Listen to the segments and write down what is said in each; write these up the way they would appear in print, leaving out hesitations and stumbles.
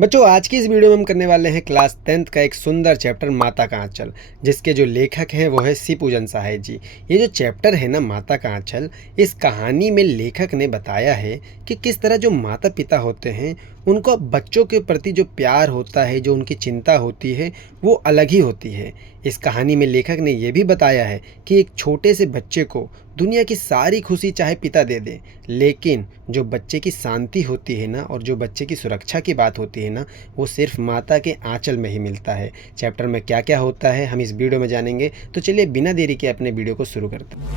बच्चों, आज की इस वीडियो में हम करने वाले हैं क्लास 10th का एक सुंदर चैप्टर माता का आंचल, जिसके जो लेखक हैं वो है सी पूजन सहाय जी। ये जो चैप्टर है ना माता का आंचल, इस कहानी में लेखक ने बताया है कि किस तरह जो माता पिता होते हैं उनको बच्चों के प्रति जो प्यार होता है, जो उनकी चिंता होती है, वो अलग ही होती है। इस कहानी में लेखक ने ये भी बताया है कि एक छोटे से बच्चे को दुनिया की सारी खुशी चाहे पिता दे दे, लेकिन जो बच्चे की शांति होती है ना और जो बच्चे की सुरक्षा की बात होती है ना, वो सिर्फ माता के आंचल में ही मिलता है। चैप्टर में क्या क्या होता है हम इस वीडियो में जानेंगे, तो चलिए बिना देरी के अपने वीडियो को शुरू करते हैं।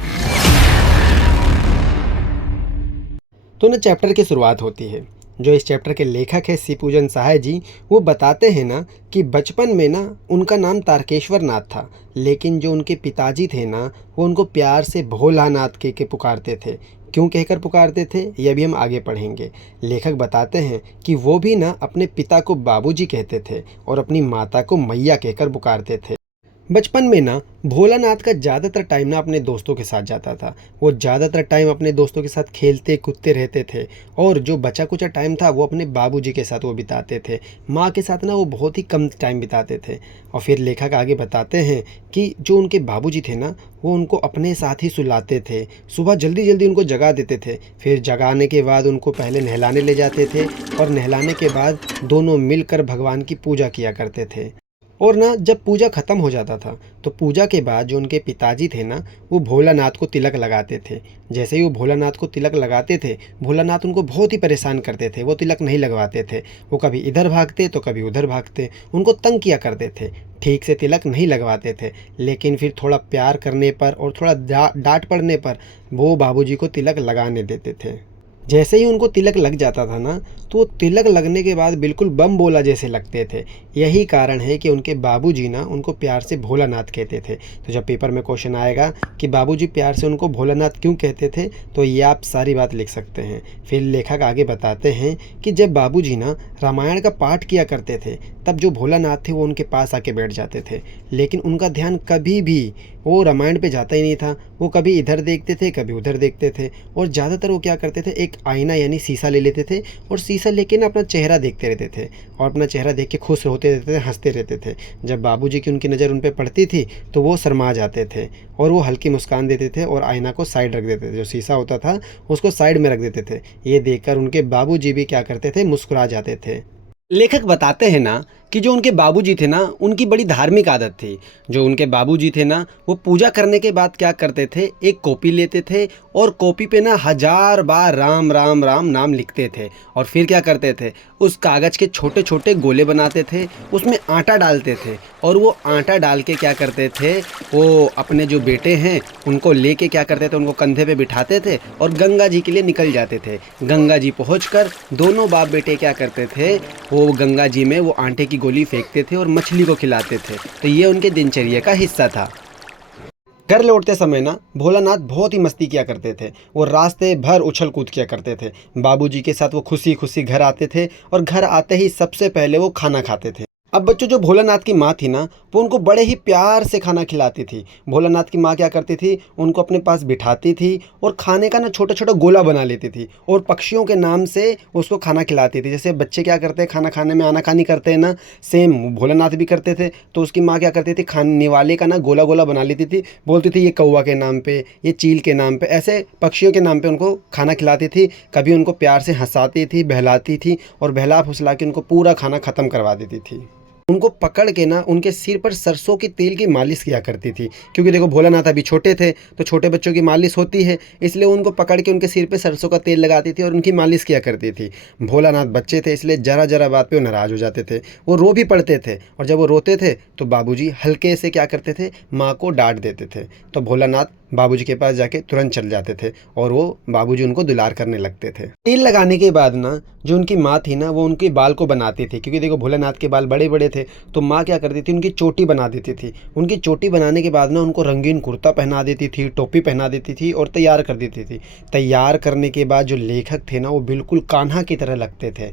तो ना चैप्टर की शुरुआत होती है। जो इस चैप्टर के लेखक है सी पूजन सहाय जी, वो बताते हैं ना कि बचपन में ना उनका नाम तारकेश्वर नाथ था, लेकिन जो उनके पिताजी थे ना वो उनको प्यार से भोलानाथ कह के पुकारते थे। क्यों कहकर पुकारते थे ये भी हम आगे पढ़ेंगे। लेखक बताते हैं कि वो भी ना अपने पिता को बाबूजी कहते थे और अपनी माता को मैया कहकर पुकारते थे। बचपन में ना भोलानाथ का ज़्यादातर टाइम ना अपने दोस्तों के साथ जाता था। वो ज़्यादातर टाइम अपने दोस्तों के साथ खेलते कूदते रहते थे और जो बचा कुचा टाइम था वो अपने बाबूजी के साथ वो बिताते थे। माँ के साथ ना वो बहुत ही कम टाइम बिताते थे। और फिर लेखक आगे बताते हैं कि जो उनके बाबूजी थे ना वो उनको अपने साथ ही सुलाते थे। सुबह जल्दी जल्दी उनको जगा देते थे, फिर जगाने के बाद उनको पहले नहलाने ले जाते थे और नहलाने के बाद दोनों मिलकर भगवान की पूजा किया करते थे। और ना जब पूजा ख़त्म हो जाता था तो पूजा के बाद जो उनके पिताजी थे ना वो भोलानाथ को तिलक लगाते थे। जैसे ही वो भोलानाथ को तिलक लगाते थे, भोलानाथ उनको बहुत ही परेशान करते थे। वो तिलक नहीं लगवाते थे, वो कभी इधर भागते तो कभी उधर भागते, उनको तंग किया करते थे, ठीक से तिलक नहीं लगवाते थे। लेकिन फिर थोड़ा प्यार करने पर और थोड़ा डांट पड़ने पर वो बाबूजी को तिलक लगाने देते थे। जैसे ही उनको तिलक लग जाता था ना तो वो तिलक लगने के बाद बिल्कुल बम बोला जैसे लगते थे। यही कारण है कि उनके बाबूजी ना उनको प्यार से भोलानाथ कहते थे। तो जब पेपर में क्वेश्चन आएगा कि बाबूजी प्यार से उनको भोलानाथ क्यों कहते थे, तो ये आप सारी बात लिख सकते हैं। फिर लेखक आगे बताते हैं कि जब बाबूजी ना रामायण का पाठ किया करते थे तब जो भोलानाथ थे वो उनके पास आके बैठ जाते थे, लेकिन उनका ध्यान कभी भी वो रामायण पे जाता ही नहीं था। वो कभी इधर देखते थे कभी उधर देखते थे और ज़्यादातर वो क्या करते थे, एक आईना यानी शीशा ले लेते थे और शीशा लेके ना अपना चेहरा देखते रहते थे और अपना चेहरा देख के खुश होते रहते थे, हंसते रहते थे। जब बाबूजी की उनकी नज़र उन पर पड़ती थी तो वो शर्मा जाते थे और वो हल्की मुस्कान देते थे और आईना को साइड रख देते थे। जो शीशा होता था उसको साइड में रख देते थे। ये देखकर उनके बाबूजी भी क्या करते थे, मुस्कुरा जाते थे। लेखक बताते हैं ना कि जो उनके बाबूजी थे ना उनकी बड़ी धार्मिक आदत थी। जो उनके बाबूजी थे ना वो पूजा करने के बाद क्या करते थे, एक कॉपी लेते थे और कॉपी पे ना 1000 बार राम राम राम नाम लिखते थे और फिर क्या करते थे, उस कागज़ के छोटे छोटे गोले बनाते थे, उसमें आटा डालते थे और वो आटा डाल के क्या करते थे, वो अपने जो बेटे हैं उनको लेके क्या करते थे, उनको कंधे पे बिठाते थे और गंगा जी के लिए निकल जाते थे। गंगा जी पहुंचकर दोनों बाप बेटे क्या करते थे, वो गंगा जी में वो आटे की गोली फेंकते थे और मछली को खिलाते थे। तो ये उनके दिनचर्या का हिस्सा था। घर लौटते समय ना भोलानाथ बहुत ही मस्ती किया करते थे। वो रास्ते भर उछल कूद किया करते थे। बाबूजी के साथ वो खुशी खुशी घर आते थे और घर आते ही सबसे पहले वो खाना खाते थे। अब बच्चों, जो भोलानाथ की माँ थी ना वो उनको बड़े ही प्यार से खाना खिलाती थी। भोलानाथ की माँ क्या करती थी, उनको अपने पास बिठाती थी और खाने का ना छोटा छोटा गोला बना लेती थी और पक्षियों के नाम से उसको खाना खिलाती थी। जैसे बच्चे क्या करते हैं, खाना खाने में आनाकानी करते हैं ना, सेम भोलानाथ भी करते थे। तो उसकी माँ क्या करती थी, खाने वाले का ना गोला गोला बना लेती थी, बोलती थी ये कौवा के नाम पे, ये चील के नाम पे, ऐसे पक्षियों के नाम पे उनको खाना खिलाती थी। कभी उनको प्यार से हंसाती थी, बहलाती थी और बहला फुसला के उनको पूरा खाना ख़त्म करवा देती थी। उनको पकड़ के ना उनके सिर पर सरसों के तेल की मालिश किया करती थी, क्योंकि देखो भोलानाथ अभी छोटे थे तो छोटे बच्चों की मालिश होती है, इसलिए उनको पकड़ के उनके सिर पे सरसों का तेल लगाती थी और उनकी मालिश किया करती थी। भोलानाथ बच्चे थे इसलिए जरा जरा बात पे वो नाराज़ हो जाते थे, वो रो भी पड़ते थे और जब वो रोते थे तो बाबूजी हल्के से क्या करते थे, माँ को डांट देते थे। तो भोलानाथ बाबूजी के पास जाके तुरंत चल जाते थे और वो बाबूजी उनको दुलार करने लगते थे। तेल लगाने के बाद ना जो उनकी माँ थी ना वो उनके बाल को बनाती थी, क्योंकि देखो भोलानाथ के बाल बड़े बड़े थे। तो माँ क्या करती थी, उनकी चोटी बना देती थी। उनकी चोटी बनाने के बाद ना उनको रंगीन कुर्ता पहना देती थी, टोपी पहना देती थी और तैयार कर देती थी। तैयार करने के बाद जो लेखक थे ना वो बिल्कुल कान्हा की तरह लगते थे।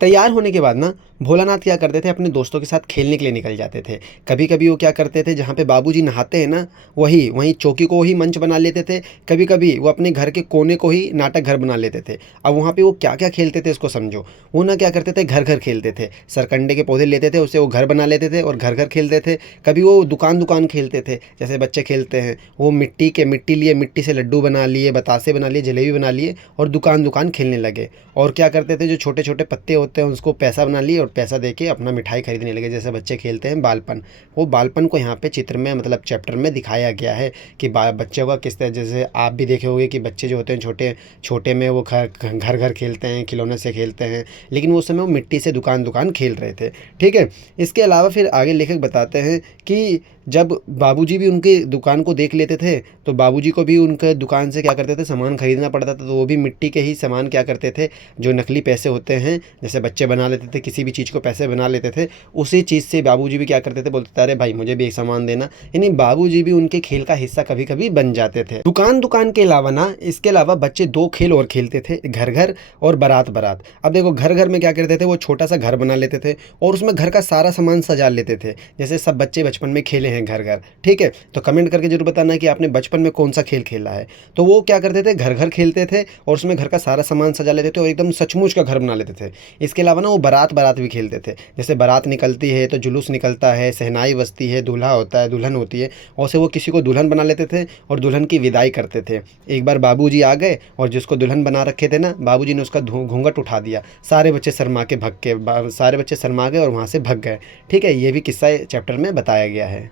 तैयार होने के बाद ना भोलानाथ क्या करते थे, अपने दोस्तों के साथ खेलने के लिए निकल जाते थे। कभी कभी वो क्या करते थे, जहाँ पे बाबूजी नहाते हैं ना, वहीं वहीं चौकी को ही मंच बना लेते थे। कभी कभी वो अपने घर के कोने को ही नाटक घर बना लेते थे। अब वहाँ पे वो क्या क्या खेलते थे इसको समझो। वो ना क्या करते थे, घर घर खेलते थे। सरकंडे के पौधे लेते थे, उससे वो घर बना लेते थे और घर घर खेलते थे। कभी वो दुकान दुकान खेलते थे, जैसे बच्चे खेलते हैं। वो मिट्टी लिए, मिट्टी से लड्डू बना लिए, बतासे बना लिए, जलेबी बना लिए और दुकान दुकान खेलने लगे। और क्या करते थे, जो छोटे छोटे पत्ते होते हैं उसको पैसा बना लिए और पैसा दे के अपना मिठाई खरीदने लगे। जैसे बच्चे खेलते हैं बालपन, वो बालपन को यहाँ पे चित्र में मतलब चैप्टर में दिखाया गया है कि बच्चों का किस तरह, जैसे आप भी देखे होंगे कि बच्चे जो होते हैं छोटे छोटे में वो घर घर घर खेलते हैं, खिलौने से खेलते हैं, लेकिन वो समय वो मिट्टी से दुकान दुकान खेल रहे थे। ठीक है। इसके अलावा फिर आगे लेखक बताते हैं कि जब बाबूजी भी उनकी दुकान को देख लेते थे, तो बाबूजी को भी उनके दुकान से क्या करते थे, सामान खरीदना पड़ता था। तो वो भी मिट्टी के ही सामान क्या करते थे, जो नकली पैसे होते हैं, जैसे बच्चे बना लेते थे, किसी भी चीज़ को पैसे बना लेते थे, उसी चीज़ से बाबूजी भी क्या करते थे, बोलते थे अरे भाई मुझे भी एक सामान देना। यानी बाबूजी भी उनके खेल का हिस्सा कभी कभी बन जाते थे। दुकान दुकान के अलावा ना, इसके अलावा बच्चे दो खेल और खेलते थे, घर घर और बारात बारात। अब देखो, घर घर में क्या करते थे, वो छोटा सा घर बना लेते थे और उसमें घर का सारा सामान सजा लेते थे, जैसे सब बच्चे बचपन में खेले हैं घर घर। ठीक है। तो कमेंट करके जरूर बताना कि आपने बचपन में कौन सा खेल खेला है। तो वो क्या करते थे, घर घर खेलते थे और उसमें घर का सारा सामान सजा लेते थे और एकदम सचमुच का घर बना लेते थे। इसके अलावा ना वो बारात बारात भी खेलते थे, जैसे बारात निकलती है तो जुलूस निकलता है, शहनाई बजती है, दूल्हा होता है, दुल्हन होती है, और से वो किसी को दुल्हन बना लेते थे और दुल्हन की विदाई करते थे। एक बार बाबूजी आ गए और जिसको दुल्हन बना रखे थे ना, बाबूजी ने उसका घूंघट उठा दिया। सारे बच्चे शर्मा के भग के सारे बच्चे शर्मा गए और वहाँ से भग गए। ठीक है। ये भी किस्सा चैप्टर में बताया गया है।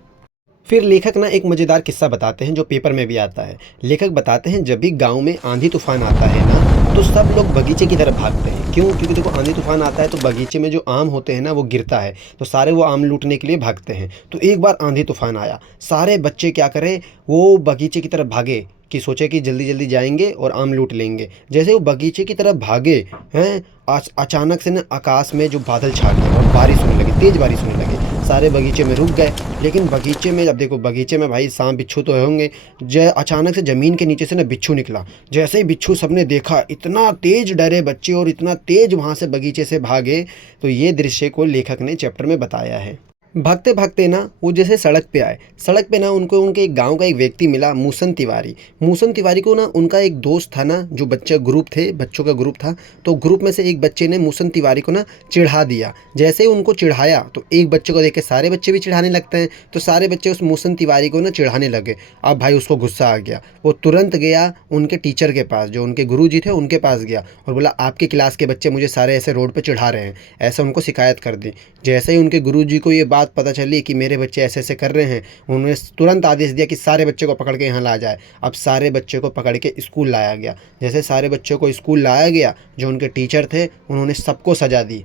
फिर लेखक ना एक मज़ेदार किस्सा बताते हैं जो पेपर में भी आता है। लेखक बताते हैं, जब भी गांव में आंधी तूफान आता है ना, तो सब लोग बगीचे की तरफ भागते हैं। क्यों? क्योंकि देखो, आंधी तूफान आता है तो बगीचे में जो आम होते हैं ना वो गिरता है, तो सारे वो आम लूटने के लिए भागते हैं। तो एक बार आंधी तूफान आया, सारे बच्चे क्या करें, वो बगीचे की तरफ भागे कि सोचे कि जल्दी जल्दी जाएंगे और आम लूट लेंगे। जैसे वो बगीचे की तरफ भागे हैं, अचानक से ना आकाश में जो बादल छा गए और बारिश होने लगी, तेज़ बारिश होने लगी। सारे बगीचे में रुक गए। लेकिन बगीचे में, अब देखो बगीचे में भाई सांप बिच्छू तो होंगे, अचानक से ज़मीन के नीचे से ना बिच्छू निकला। जैसे ही बिच्छू सबने देखा, इतना तेज डरे बच्चे और इतना तेज वहाँ से बगीचे से भागे। तो ये दृश्य को लेखक ने चैप्टर में बताया है। भागते भागते ना वो जैसे सड़क पे आए। सड़क पे ना उनको उनके एक गांव का एक व्यक्ति मिला, मूसन तिवारी। मूसन तिवारी को ना उनका एक दोस्त था ना, जो बच्चा ग्रुप थे, बच्चों का ग्रुप था। तो ग्रुप में से एक बच्चे ने मूसन तिवारी को ना चिढ़ा दिया। जैसे ही उनको चिढ़ाया तो एक बच्चे को देख के सारे बच्चे भी चिढ़ाने लगते हैं। तो सारे बच्चे उस मूसन तिवारी को ना चिढ़ाने लगे। अब भाई उसको गुस्सा आ गया, वो तुरंत गया उनके टीचर के पास, जो उनके गुरुजी थे उनके पास गया और बोला आपके क्लास के बच्चे मुझे सारे ऐसे रोड पर चिढ़ा रहे हैं। ऐसा उनको शिकायत कर दी। जैसे ही उनके गुरुजी को ये बात पता चली कि मेरे बच्चे ऐसे ऐसे कर रहे हैं, उन्होंने तुरंत आदेश दिया कि सारे बच्चे को पकड़ के यहाँ ला जाए। अब सारे बच्चे को पकड़ के स्कूल लाया गया। जैसे सारे बच्चों को स्कूल लाया गया, जो उनके टीचर थे उन्होंने सबको सजा दी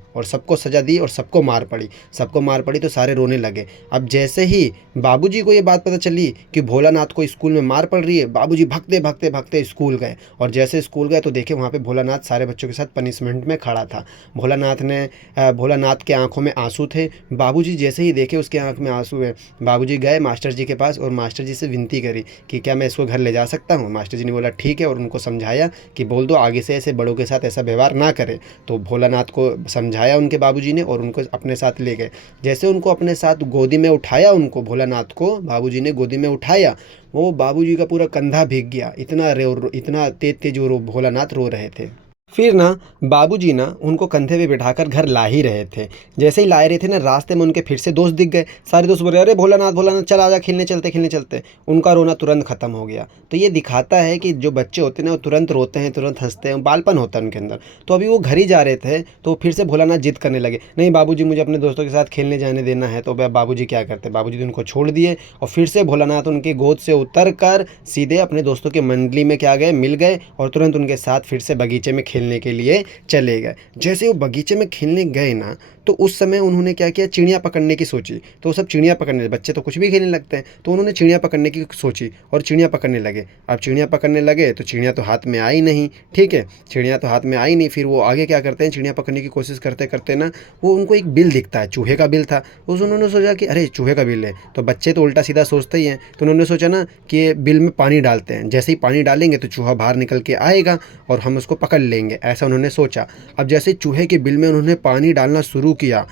और सबको मार पड़ी। सबको मार पड़ी तो सारे रोने लगे। अब जैसे ही बाबूजी को ये बात पता चली कि भोलानाथ को स्कूल में मार पड़ रही है, बाबूजी भागते भागते भागते स्कूल गए। और जैसे स्कूल गए तो देखे वहाँ पे भोलानाथ सारे बच्चों के साथ पनिशमेंट में खड़ा था। भोलानाथ के आंखों में आंसू थे। बाबूजी जैसे ही देखे उसके आंख में आंसू है, बाबूजी गए मास्टर जी के पास और मास्टर जी से विनती करी कि क्या मैं इसको घर ले जा सकता हूँ। मास्टर जी ने बोला ठीक है, और उनको समझाया कि बोल दो आगे से ऐसे बड़ों के साथ ऐसा व्यवहार ना करे। तो भोलानाथ को समझाया उनके बाबूजी ने और उनको अपने साथ ले गए। जैसे उनको अपने साथ गोदी में उठाया, उनको भोलानाथ को बाबूजी ने गोदी में उठाया, वो बाबूजी का पूरा कंधा भीग गया। इतना तेज तेज वो भोलानाथ रो रहे थे। फिर ना बाबूजी ना उनको कंधे पे बिठाकर घर ला ही रहे थे। जैसे ही ला रहे थे ना, रास्ते में उनके फिर से दोस्त दिख गए। सारे दोस्त बोले अरे भोलानाथ भोलानाथ चल आजा, खेलने चलते। उनका रोना तुरंत ख़त्म हो गया। तो ये दिखाता है कि जो बच्चे होते हैं ना वो तुरंत रोते हैं, तुरंत हंसते हैं, बालपन होता है उनके अंदर। तो अभी वो घर ही जा रहे थे तो फिर से भोलानाथ जिद करने लगे, नहीं बाबूजी मुझे अपने दोस्तों के साथ खेलने जाने देना है। तो बाबूजी क्या करते, बाबूजी ने उनको छोड़ दिए और फिर से भोलानाथ उनकी गोद से उतर कर सीधे अपने दोस्तों की मंडली में क्या गए, मिल गए और तुरंत उनके साथ फिर से बगीचे में खेलने के लिए चले गए। जैसे वो बगीचे में खेलने गए ना, तो उस समय उन्होंने क्या किया, चिड़िया पकड़ने की सोची। तो वो सब चिड़िया पकड़ने, बच्चे तो कुछ भी खेलने लगते हैं, तो उन्होंने चिड़िया पकड़ने की सोची और चिड़िया पकड़ने लगे। अब चिड़िया पकड़ने लगे तो चिड़िया तो हाथ में आई नहीं। ठीक है, चिड़िया तो हाथ में आई नहीं। फिर वो आगे क्या करते हैं, चिड़िया पकड़ने की कोशिश करते करते ना वो उनको एक बिल दिखता है, चूहे का बिल था। उस उन्होंने सोचा कि अरे चूहे का बिल है। तो बच्चे तो उल्टा सीधा सोचते ही हैं, तो उन्होंने सोचा ना कि बिल में पानी डालते हैं, जैसे ही पानी डालेंगे तो चूहा बाहर निकल के आएगा और हम उसको पकड़ लेंगे, ऐसा उन्होंने सोचा। अब जैसे चूहे के बिल में उन्होंने पानी डालना शुरू शुरू किया,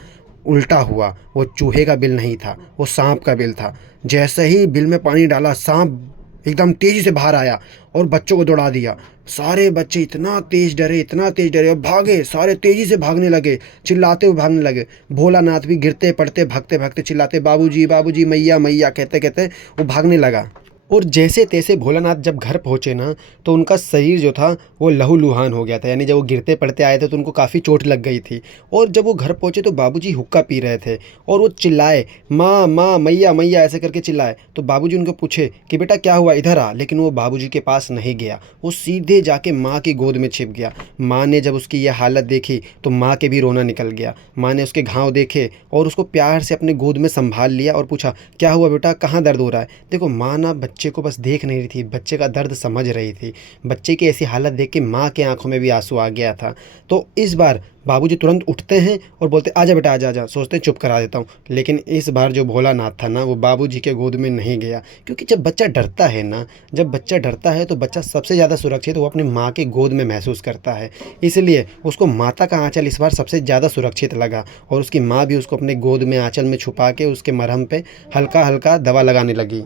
उल्टा हुआ। वो चूहे का बिल नहीं था, वो सांप का बिल था। जैसे ही बिल में पानी डाला, सांप एकदम तेज़ी से बाहर आया और बच्चों को दौड़ा दिया। सारे बच्चे इतना तेज़ डरे और भागे, सारे तेज़ी से भागने लगे, चिल्लाते हुए भागने लगे। भोलानाथ भी गिरते पड़ते भागते भागते चिल्लाते, बाबूजी बाबूजी, मैया मैया कहते कहते वो भागने लगा। और जैसे तैसे भोलानाथ जब घर पहुँचे ना, तो उनका शरीर जो था वो लहूलुहान हो गया था। यानी जब वो गिरते पड़ते आए थे तो उनको काफ़ी चोट लग गई थी। और जब वो घर पहुँचे तो बाबूजी हुक्का पी रहे थे और वो चिल्लाए, माँ माँ, मैया मैया, ऐसे करके चिल्लाए। तो बाबूजी उनको पूछे कि बेटा क्या हुआ, इधर आ। लेकिन वो बाबूजी के पास नहीं गया, वो सीधे जाके माँ की गोद में छिप गया। माँ ने जब उसकी ये हालत देखी तो माँ के भी रोना निकल गया। माँ ने उसके घाव देखे और उसको प्यार से अपने गोद में संभाल लिया और पूछा, क्या हुआ बेटा, कहाँ दर्द हो रहा है। देखो, माँ ना बच्चे को बस देख नहीं रही थी, बच्चे का दर्द समझ रही थी। बच्चे की ऐसी हालत देख के माँ के आंखों में भी आंसू आ गया था। तो इस बार बाबूजी तुरंत उठते हैं और बोलते, आजा बेटा आजा आजा। सोचते हैं चुप करा देता हूँ, लेकिन इस बार जो भोलानाथ था ना, वो बाबूजी के गोद में नहीं गया। क्योंकि जब बच्चा डरता है ना, जब बच्चा डरता है तो बच्चा सबसे ज़्यादा सुरक्षित वो अपनी माँ के गोद में महसूस करता है। इसलिए उसको माता का आंचल इस बार सबसे ज़्यादा सुरक्षित लगा और उसकी माँ भी उसको अपने गोद में आंचल में छुपा के उसके मरहम पे हल्का हल्का दवा लगाने लगी।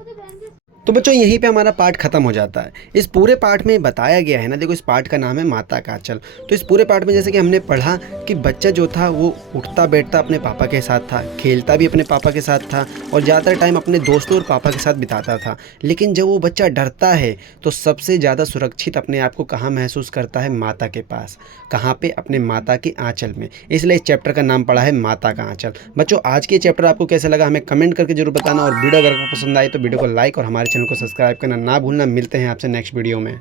तो बच्चों, यहीं पे हमारा पाठ खत्म हो जाता है। इस पूरे पाठ में बताया गया है ना, देखो, इस पाठ का नाम है माता का आंचल। तो इस पूरे पाठ में जैसे कि हमने पढ़ा कि बच्चा जो था वो उठता बैठता अपने पापा के साथ था, खेलता भी अपने पापा के साथ था और ज़्यादातर टाइम अपने दोस्तों और पापा के साथ बिताता था। लेकिन जब वो बच्चा डरता है तो सबसे ज़्यादा सुरक्षित अपने आप को कहाँ महसूस करता है, माता के पास। कहाँ पे, अपने माता के आंचल में। इसलिए इस चैप्टर का नाम पड़ा है माता का आंचल। बच्चों, आज के चैप्टर आपको कैसे लगा हमें कमेंट करके जरूर बताना, और वीडियो अगर आपको पसंद आए तो वीडियो को लाइक और हमारे चैनल को सब्सक्राइब करना ना भूलना। मिलते हैं आपसे नेक्स्ट वीडियो में।